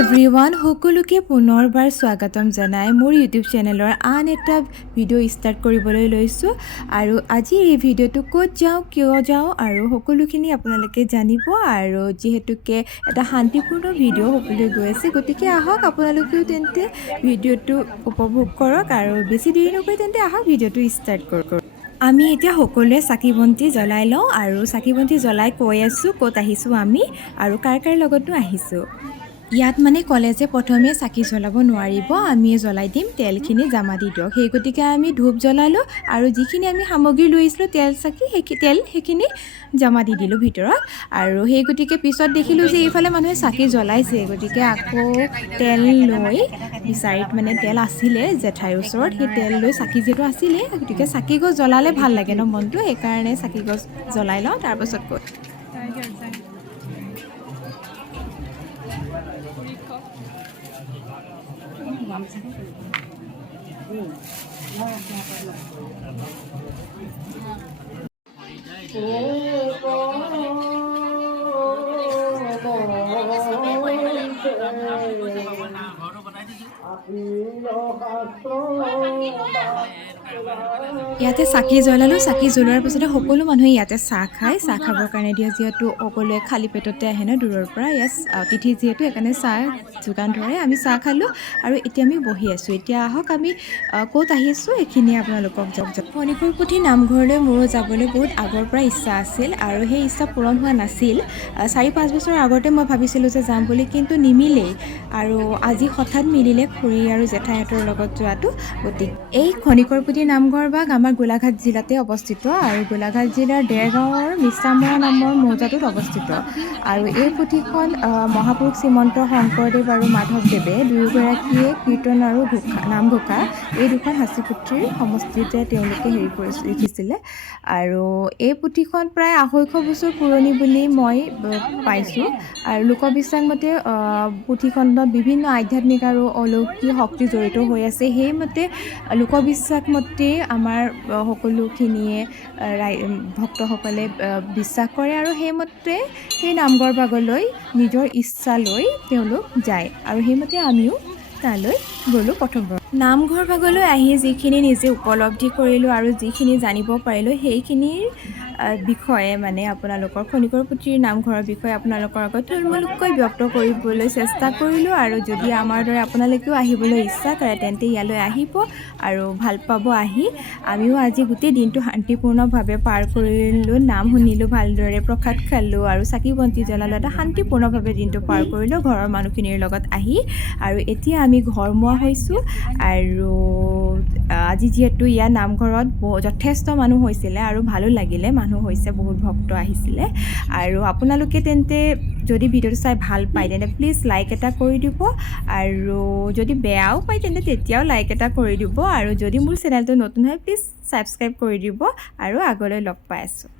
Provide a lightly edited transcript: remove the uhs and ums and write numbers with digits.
Everyone সকলোকে পুনৰবাৰ স্বাগতম জনাই মোৰ ইউটিউব চেনেলৰ আন এটা ভিডিঅ' ষ্টাৰ্ট কৰিবলৈ লৈছোঁ আৰু আজি এই ভিডিঅ'টো ক'ত যাওঁ কিয় যাওঁ আৰু সকলোখিনি আপোনালোকে জানিব আৰু যিহেতুকে এটা শান্তিপূৰ্ণ ভিডিঅ' হ'বলৈ গৈ আছে গতিকে আহক আপোনালোকেও তেন্তে ভিডিঅ'টো উপভোগ কৰক আৰু বেছি দেৰি নকৰি তেন্তে আহক ভিডিঅ'টো ষ্টাৰ্ট কৰক। আমি এতিয়া সকলোৱে চাকি বন্তি জ্বলাই লওঁ আৰু চাকি বন্তি জ্বলাই কৈ আছোঁ ক'ত আহিছোঁ আমি আৰু কাৰ লগতো আহিছোঁ। ইয়াত মানে ক'লে যে প্ৰথমে চাকি জ্বলাব নোৱাৰিব, আমি জ্বলাই দিম, তেলখিনি জমা দি দিয়ক। সেই গতিকে আমি ধূপ জ্বলালোঁ আৰু যিখিনি আমি সামগ্ৰী লৈ আহিছিলোঁ সেইখিনি জমা দি দিলোঁ ভিতৰত আৰু সেই গতিকে পিছত দেখিলোঁ যে এইফালে মানুহে চাকি জ্বলাইছে গতিকে আকৌ তেল লৈ বিচাৰিত মানে তেল আছিলে জেঠাইৰ ওচৰত, সেই তেল লৈ চাকি যিহেতু আছিলে গতিকে চাকি গছ জ্বলালে ভাল লাগে ন মনটো, সেইকাৰণে চাকি গছ জ্বলাই লওঁ তাৰপাছত কৈ ইয়াতে চাকি জ্বলালোঁ, চাকি জ্বলোৱাৰ পিছতে সকলো মানুহে ইয়াতে চাহ খায়, চাহ খাবৰ কাৰণে দিয়ে যিহেতু সকলোৱে খালী পেটতে আহে ন দূৰৰ পৰা, ইয়াত অতিথি যিহেতু সেইকাৰণে চাহ যোগান ধৰে। আমি চাহ খালোঁ আৰু এতিয়া আমি বহি আছোঁ। এতিয়া আহক আমি ক'ত আহিছোঁ এইখিনি আপোনালোকক খনিকৰপুথি নামঘৰলৈ মোৰো যাবলৈ বহুত আগৰ পৰা ইচ্ছা আছিল আৰু সেই ইচ্ছা পূৰণ হোৱা নাছিল। 4-5 বছৰ আগতে মই ভাবিছিলোঁ যে যাম বুলি, কিন্তু নিমিলেই আৰু আজি হঠাৎ মিলিলে খুৰী আৰু জেঠাইহঁতৰ লগত যোৱাটো। গতিকে এই খনিকৰপুথি নামঘৰ ভাগ আমাৰ গোলাঘাট জিলাতে অৱস্থিত আৰু গোলাঘাট জিলাৰ দেৰগাঁৱৰ মিছামৰা নামৰ মৌজাটোত অৱস্থিত আৰু এই পুথিখন মহাপুৰুষ শ্ৰীমন্ত শংকৰদেৱ আৰু মাধৱদেৱে দুয়োগৰাকীয়ে কীৰ্তন আৰু নামঘোষা এই দুখন সাঁচিপুথিৰ সমষ্টিতে তেওঁলোকে লিখিছিলে আৰু এই পুথিখন প্ৰায় 250 বছৰ পুৰণি বুলি মই পাইছোঁ আৰু লোকবিশ্বাস মতে পুথিখনত বিভিন্ন আধ্যাত্মিক আৰু অলৌকিক শক্তি জড়িত হৈ আছে। সেইমতে লোকবিশ্বাস মতে আমাৰ সকলোখিনিয়ে ভক্তসকলে বিশ্বাস কৰে আৰু সেইমতে সেই নামঘৰ ভাগলৈ নিজৰ ইচ্ছা লৈ তেওঁলোক যায় আৰু সেইমতে আমিও তালৈ গ'লোঁ প্ৰথমবাৰ। নামঘৰ ভাগলৈ আহি যিখিনি নিজে উপলব্ধি কৰিলোঁ আৰু যিখিনি জানিব পাৰিলোঁ সেইখিনিৰ বিষয়ে মানে আপোনালোকৰ খনিকৰপুথিৰ নামঘৰৰ বিষয়ে আপোনালোকৰ আগত থুলমূলকৈ ব্যক্ত কৰিবলৈ চেষ্টা কৰিলোঁ আৰু যদি আমাৰ দৰে আপোনালোকেও আহিবলৈ ইচ্ছা কৰে তেন্তে ইয়ালৈ আহিব আৰু ভাল পাব আহি। আমিও আজি গোটেই দিনটো শান্তিপূৰ্ণভাৱে পাৰ কৰিলোঁ, নাম শুনিলোঁ ভালদৰে, প্ৰসাদ খালোঁ আৰু চাকি বন্তি জ্বলালোঁ, এটা শান্তিপূৰ্ণভাৱে দিনটো পাৰ কৰিলোঁ ঘৰৰ মানুহখিনিৰ লগত আহি আৰু এতিয়া আমি ঘৰমুৱা হৈছোঁ আৰু আজি যিহেতু ইয়াৰ নামঘৰত যথেষ্ট মানুহ হৈছিলে আৰু ভালো লাগিলে, মানুহ হৈছে বহুত ভক্ত আহিছিলে আৰু আপোনালোকে তেন্তে যদি ভিডিঅ'টো চাই ভাল পায় তেন্তে প্লিজ লাইক এটা কৰি দিব আৰু যদি বেয়াও পায় তেন্তে তেতিয়াও লাইক এটা কৰি দিব আৰু যদি মোৰ চেনেলটো নতুন হয় প্লিজ ছাবস্ক্ৰাইব কৰি দিব আৰু আগলৈ লগ পাই আছোঁ।